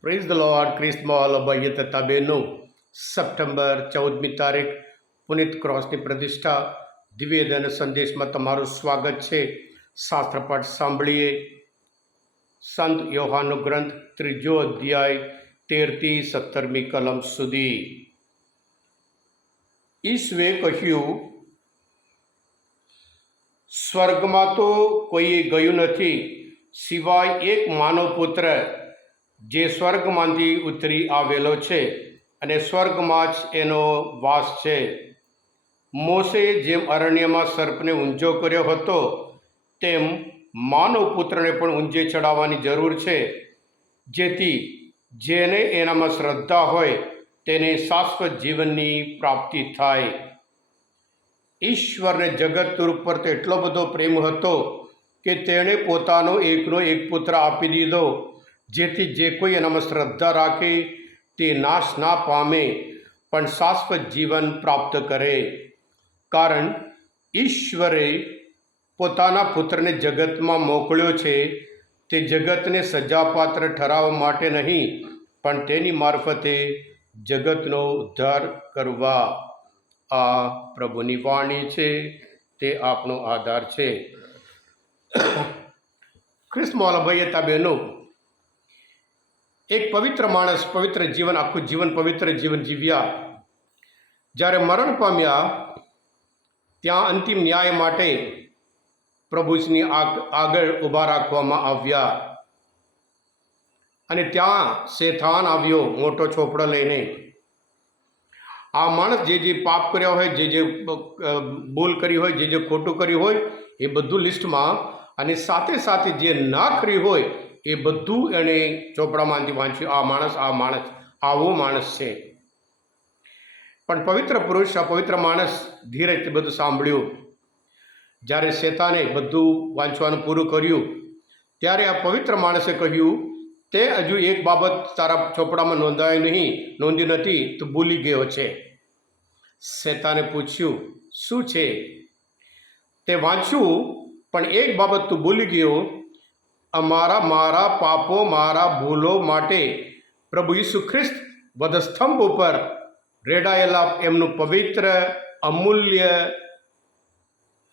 Praise the lord ક્રિસ્મોલ અભય તથા September ચૌદમી તારીખ, પુનિત ક્રોસની પ્રતિષ્ઠા. દિવ્યદન સંદેશમાં તમારું સ્વાગત છે. શાસ્ત્રપાઠ સાંભળીએ. સંત યોહાનો ગ્રંથ ત્રીજો અધ્યાય, તેરથી સત્તરમી કલમ સુધી. ઈશ્વે કહ્યું, સ્વર્ગમાં તો કોઈએ ગયું નથી. સિવાય એક માનવ પુત્ર જે સ્વર્ગમાંથી ઉતરી આવેલો છે અને સ્વર્ગમાં જ એનો વાસ છે. મોસે જેમ અરણ્યમાં સર્પને ઊંઝો કર્યો હતો, તેમ માનવ પુત્રને પણ ઊંઝે ચડાવવાની જરૂર છે. જેથી જેને એનામાં શ્રદ્ધા હોય, તેને શાશ્વત જીવનની પ્રાપ્તિ થાય. ઈશ્વરને જગત પર તો એટલો બધો પ્રેમ હતો કે તેણે પોતાનો એકનો એક પુત્ર આપી દીધો. જેથી જે કોઈ એનામાં શ્રદ્ધા રાખે તે નાશ ના પામે, પણ શાશ્વત જીવન પ્રાપ્ત કરે. કારણ ઈશ્વરે પોતાના પુત્રને જગતમાં મોકલ્યો છે, તે જગતને સજાપાત્ર ઠરાવવા માટે નહીં, પણ તેની મારફતે જગતનો ઉદ્ધાર કરવા. આ પ્રભુની વાણી છે, તે આપણો આધાર છે. ખ્રિસ્મોલ ભાઈ બહેનો એક પવિત્ર માણસ પવિત્ર જીવન, આખું જીવન પવિત્ર જીવન જીવ્યા. જ્યારે મરણ પામ્યા, ત્યાં અંતિમ ન્યાય માટે પ્રભુજની આગળ ઊભા રાખવામાં આવ્યા. અને ત્યાં શેથાન આવ્યો, મોટો છોપડો લઈને. આ માણસ જે જે પાપ કર્યા હોય, જે જે ભૂલ કરી હોય, જે જે ખોટું કર્યું હોય, એ બધું લિસ્ટમાં અને સાથે સાથે જે ના કરી હોય એ બધું એણે ચોપડામાંથી વાંચ્યું, આ માણસ આ માણસ, આવો માણસ છે. પણ પવિત્ર પુરુષ, આ પવિત્ર માણસ ધીરેથી બધું સાંભળ્યું. જ્યારે શેતાને બધું વાંચવાનું પૂરું કર્યું, ત્યારે આ પવિત્ર માણસે કહ્યું, તે હજુ એક બાબત તારા ચોપડામાં નોંધાય નહીં, નોંધી નથી, તો ભૂલી ગયો છે. શેતાને પૂછ્યું, શું છે? તે વાંચ્યું, પણ એક બાબત તું ભૂલી ગયો અમારા, મારા પાપો, મારા ભૂલો માટે પ્રભુ ઈસુ ખ્રિસ્ત વધસ્તંભ ઉપર રેડાયેલા એમનું પવિત્ર, અમૂલ્ય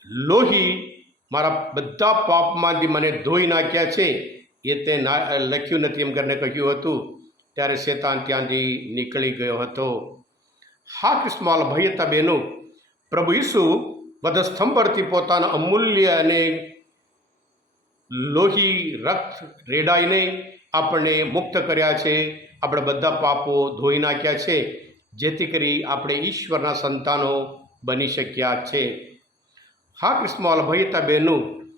લોહી મારા બધા પાપમાંથી મને ધોઈ નાખ્યા છે. એ તે ના, લખ્યું નથી, એમ કરીને કહ્યું હતું. ત્યારે શેતાન ત્યાંથી નીકળી ગયો હતો. હા કૃષ્ણમાલ ભયતા બહેનો, પ્રભુ ઈસુ વધસ્તંભ પરથી પોતાના અમૂલ્ય અને લોહી, રક્ત, રેડાઈને આપણને મુક્ત કર્યા છે. આપણે બધા પાપો ધોઈ નાખ્યા છે, જેથી કરી આપણે ઈશ્વરના સંતાનો બની શક્યા છે. હા, કૃષ્ણ ભયતા બહેનું,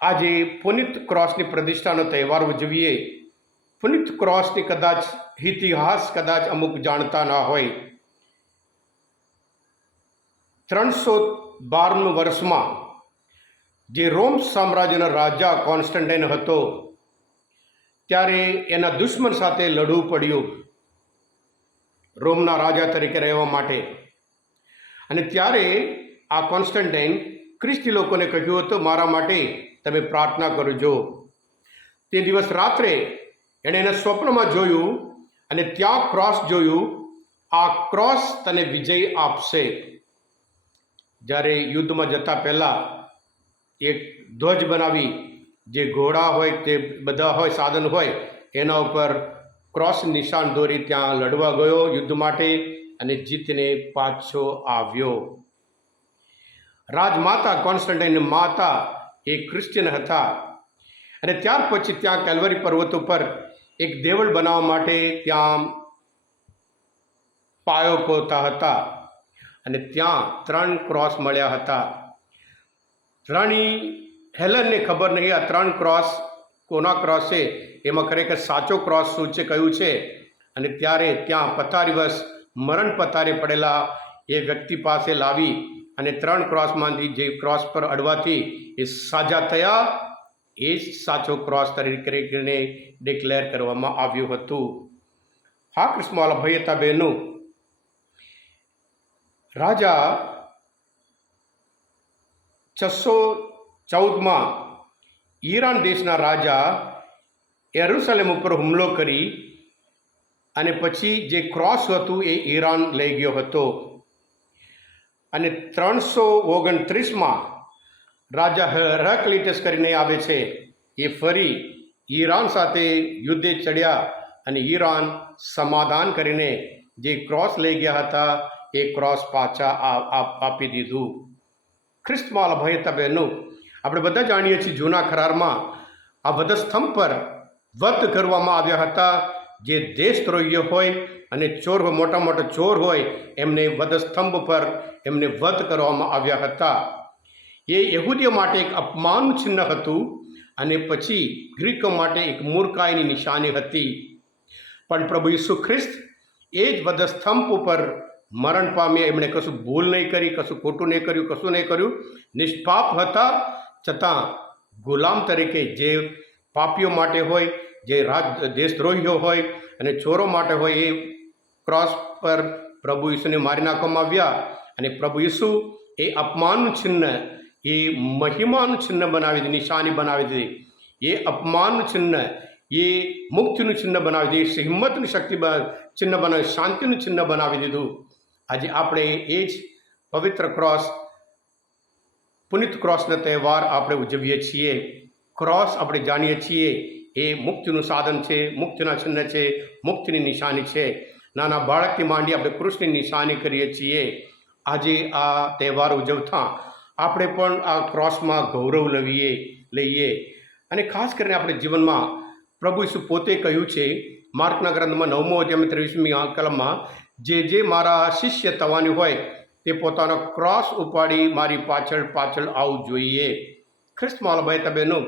આજે પુનિત ક્રોસની પ્રતિષ્ઠાનો તહેવાર ઉજવીએ. પુનિત ક્રોસની કદાચ ઇતિહાસ કદાચ અમુક જાણતા ના હોય. ત્રણસો બારમું વર્ષમાં જે રોમ સામ્રાજ્યનો રાજા કોન્સ્ટન્ટાઇન હતો, ત્યારે એના દુશ્મન સાથે લડવું પડ્યું. રોમના રાજા તરીકે રહેવા માટે. અને ત્યારે આ કોન્સ્ટન્ટાઇન ખ્રિસ્તી લોકોને કહ્યું હતું, મારા માટે તમે પ્રાર્થના કરજો. તે દિવસ રાત્રે એણે એના સ્વપ્નમાં જોયું અને ત્યાં ક્રોસ જોયું, આ ક્રોસ તને વિજય આપશે. જ્યારે યુદ્ધમાં જતા પહેલાં એક ધ્વજ બનાવી જે ઘોડા હોય તે બધા હોય, સાધન હોય, એના ઉપર ક્રોસ નિશાન દોરી ત્યાં લડવા ગયો યુદ્ધ માટે અને જીતને પાછો આવ્યો. રાજમાતા કોન્સ્ટન્ટાઇન માતા એ ક્રિશ્ચિયન હતા. અને ત્યાર પછી ત્યાં કેલ્વરી પર્વત ઉપર એક દેવળ બનાવવા માટે ત્યાં પાયો પોતા હતા. અને ત્યાં ત્રણ ક્રોસ મળ્યા હતા. રાણી હેલનને ખબર નહીં, આ ત્રણ ક્રોસ કોના ક્રોસ છે? એમાં ખરેખર સાચો ક્રોસ શું છે, કયું છે? અને ત્યારે ત્યાં પથારીવશ મરણ પથારે પડેલા એ વ્યક્તિ પાસે લાવી અને ત્રણ ક્રોસમાંથી જે ક્રોસ પર અડવાથી એ સાજા થયા. એ જ સાચો ક્રોસ તરીકે ડિક્લેર કરવામાં આવ્યું હતું. હા કૃષ્ણવાલા ભયતા બહેનું, રાજા છસો ચૌદમાં ઈરાન દેશના રાજા એરુસલેમ ઉપર હુમલો કરી અને પછી જે ક્રોસ હતું એ ઈરાન લઈ ગયો હતો. અને ત્રણસો ઓગણત્રીસમાં રાજા હરકલિટસ કરીને આવે છે એ ફરી ઈરાન સાથે યુદ્ધે ચડ્યા અને ઈરાન સમાધાન કરીને જે ક્રોસ લઈ ગયા હતા એ ક્રોસ પાછા આપી દીધું. ખ્રિસ્તમાલ ભય તબેનો આપણે બધા જાણીએ છીએ જૂના કરારમાં આ વધસ્તંભ પર વધ કરવામાં આવ્યા હતા. જે દેશદ્રોહીઓ હોય અને ચોર મોટા મોટા ચોર હોય, એમને વધસ્તંભ પર એમને વધ કરવામાં આવ્યા હતા. એ યહૂદીઓ માટે એક અપમાન ચિહ્ન હતું અને પછી ગ્રીકો માટે એક મૂર્ખાઈની નિશાની હતી. પણ પ્રભુ ઈસુ ખ્રિસ્ત એ જ વધસ્તંભ ઉપર મરણ પામ્યા એમણે કશું ભૂલ નહીં કરી, કશું ખોટું નહીં કર્યું, કશું નહીં કર્યું. નિષ્પાપ હતા છતાં ગુલામ તરીકે જે પાપીઓ માટે હોય, જે રાજ, દેશદ્રોહીઓ હોય અને ચોરો માટે હોય એ ક્રોસ પર પ્રભુ ઈસુને મારી નાખવામાં આવ્યા અને પ્રભુ ઈસુ એ અપમાનનું છિન્ન, એ મહિમાનું છિન્ન બનાવી દીધી, નિશાની બનાવી દીધી. એ અપમાનનું છિન્ન, એ મુક્તિનું ચિહ્ન બનાવી દીધું હિંમતની શક્તિ ચિહ્ન બનાવી, શાંતિનું ચિહ્ન બનાવી દીધું. આજે આપણે એ જ પવિત્ર ક્રોસ, પુનિત ક્રોસનો તહેવાર આપણે ઉજવીએ છીએ. ક્રોસ આપણે જાણીએ છીએ એ મુક્તિનું સાધન છે, મુક્તિના ચિહ્ન છે, મુક્તિની નિશાની છે. નાના બાળકથી માંડી આપણે કૃષ્ણની નિશાની કરીએ છીએ. આજે આ તહેવાર ઉજવતા આપણે પણ આ ક્રોસમાં ગૌરવ લઈએ લઈએ. અને ખાસ કરીને આપણે જીવનમાં પ્રભુ ઈસુ પોતે કહ્યું છે, માર્કના ગ્રંથમાં નવમો અધ્યાય ત્રેવીસમી કલમમાં જે જે મારા શિષ્ય થવાની હોય તે પોતાનો ક્રોસ ઉપાડી મારી પાછળ પાછળ આવવું જોઈએ. ખ્રિસ્ત માલભાઈ તબેનો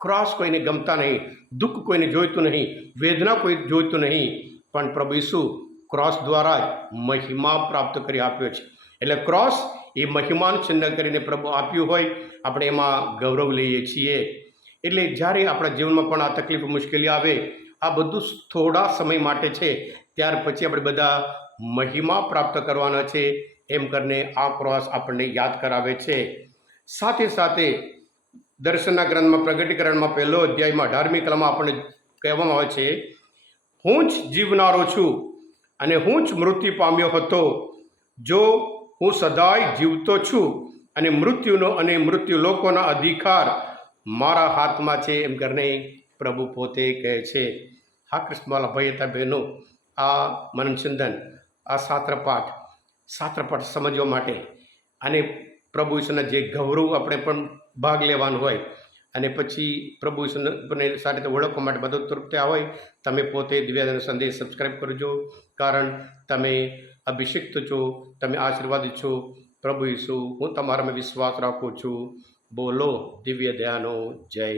ક્રોસ કોઈને ગમતા નહીં, દુઃખ કોઈને જોઈતું નહીં, વેદના કોઈ જોઈતું નહીં, પણ પ્રભુ ઈસુ ક્રોસ દ્વારા જ મહિમા પ્રાપ્ત કરી આપ્યો છે. એટલે ક્રોસ એ મહિમાનું ચિહ્ન કરીને પ્રભુ આપ્યું હોય, આપણે એમાં ગૌરવ લઈએ છીએ. એટલે જ્યારે આપણા જીવનમાં પણ આ તકલીફ મુશ્કેલી આવે, આ બધું થોડા સમય માટે છે, ત્યાર પછી આપણે બધા મહિમા પ્રાપ્ત કરવાના છે એમ કરીને આ ક્રોસ આપણને યાદ કરાવે છે. સાથે સાથે દર્શનના ગ્રંથમાં પ્રગટીકરણમાં પહેલો અધ્યાયમાં અઢારમી કલામાં આપણને કહેવામાં આવે છે, હું જ જીવનારો છું અને હું જ મૃત્યુ પામ્યો હતો. જો હું સદાય જીવતો છું અને મૃત્યુનો અને મૃત્યુ લોકોના અધિકાર મારા હાથમાં છે, એમ કરીને પ્રભુ પોતે કહે છે. હા કૃષ્ણવાલા ભાઈ હતા બહેનો, આ મનનચંદન આ સાત્રપાઠ સાત્રપાઠ સમજવા માટે. અને પ્રભુ ઈશ્વરના જે ગૌરવ આપણે પણ ભાગ લેવાનો હોય અને પછી પ્રભુ ઈશ્વરને સારી રીતે ઓળખવા માટે બધો તૃપ્ત્યા હોય, તમે પોતે દિવ્યાદાન સંદેશ સબસ્ક્રાઈબ કરજો. કારણ તમે અભિષિક્ત છો, તમે આશીર્વાદિત છો. પ્રભુ ઈસુ, હું તમારામાં વિશ્વાસ રાખું છું. બોલો દિવ્ય દયાનો જય